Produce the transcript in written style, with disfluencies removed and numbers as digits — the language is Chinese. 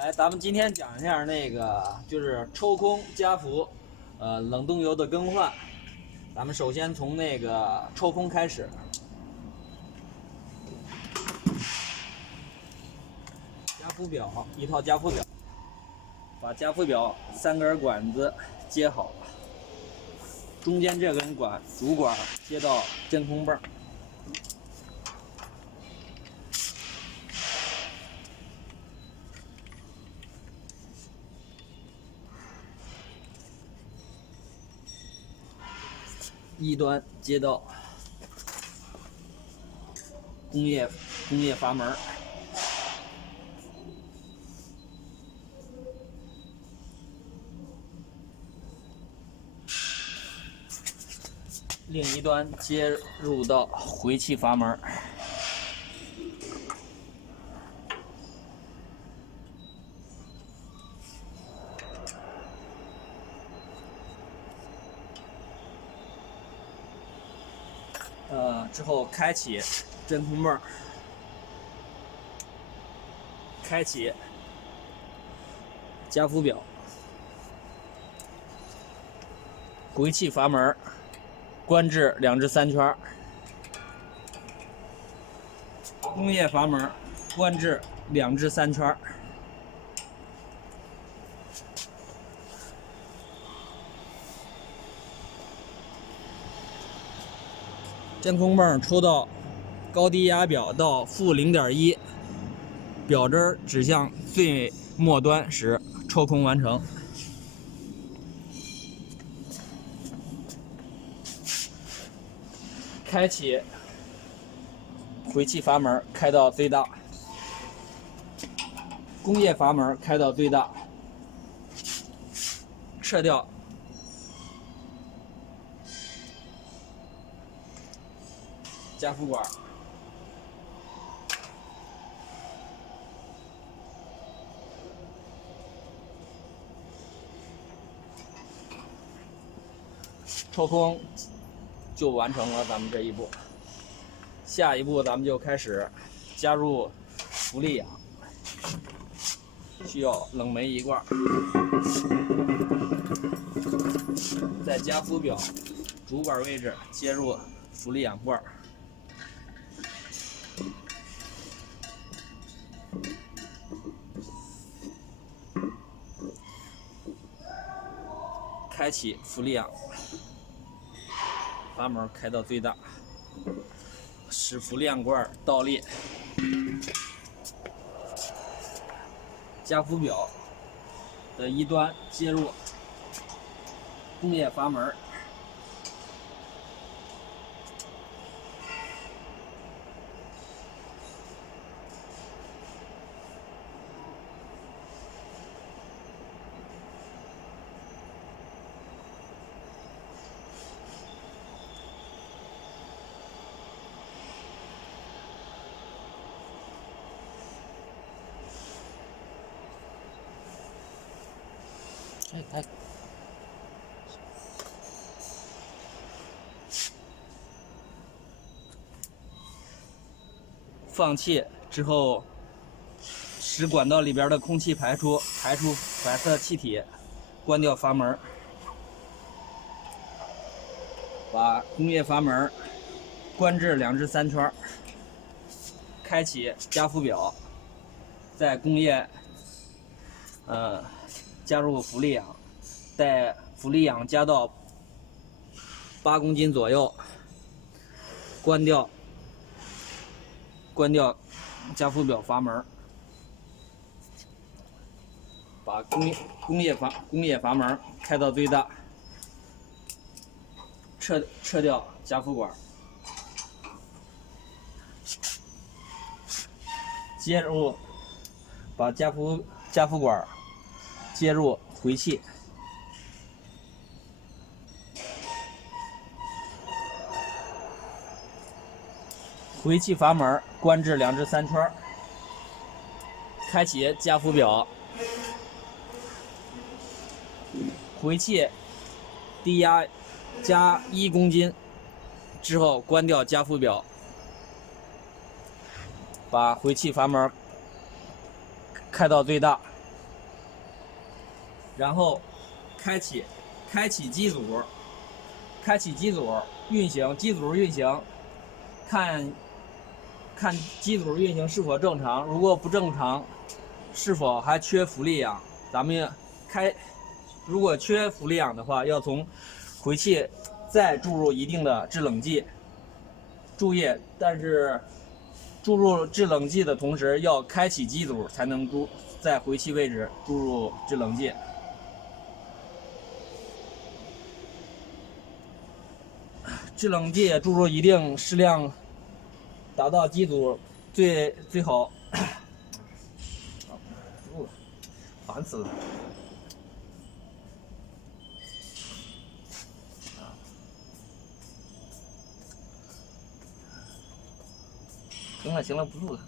来，咱们今天讲一下那个就是抽空加氟，冷冻油的更换。咱们首先从那个抽空开始，加氟表一套加氟表，把加氟表3根管子接好，中间这根主管接到真空泵。一端接到工业阀门，另一端接入到回气阀门。之后开启真空泵，开启加氟表，回气阀门关至2至3圈，工业阀门关至2至3圈。真空泵抽到高低压表到-0.1，表针指向最末端时，抽空完成。开启回气阀门，开到最大，工业阀门开到最大，撤掉加氟管，抽空就完成了咱们这一步。下一步咱们就开始加入氟利氧，需要冷媒1罐，在加氟表主管位置接入氟利氧罐。开启氟利氧阀门，开到最大，使氟利氧罐倒立，加氟表的一端接入工业阀门，放气之后，使管道里边的空气排出白色气体，关掉阀门，把工业阀门关至2至3圈，开启加氟表，在工业加入氟利氧，待氟利氧加到8公斤左右，关掉加氟表阀门，把工业阀门开到最大，撤掉加氟管，把加氟管接入回气，回气阀门关至2至3圈，开启加氟表，回气低压加1公斤之后关掉加氟表，把回气阀门开到最大，然后开启机组，运行，机组运行，看机组运行是否正常，如果不正常，是否还缺氟利氧，咱们如果缺氟利氧的话，要从回气再注入一定的制冷剂。注意，但是注入制冷剂的同时，要开启机组才能在回气位置注入制冷剂。制冷剂注入一定适量，达到机组最好。烦死了！行了，不录了。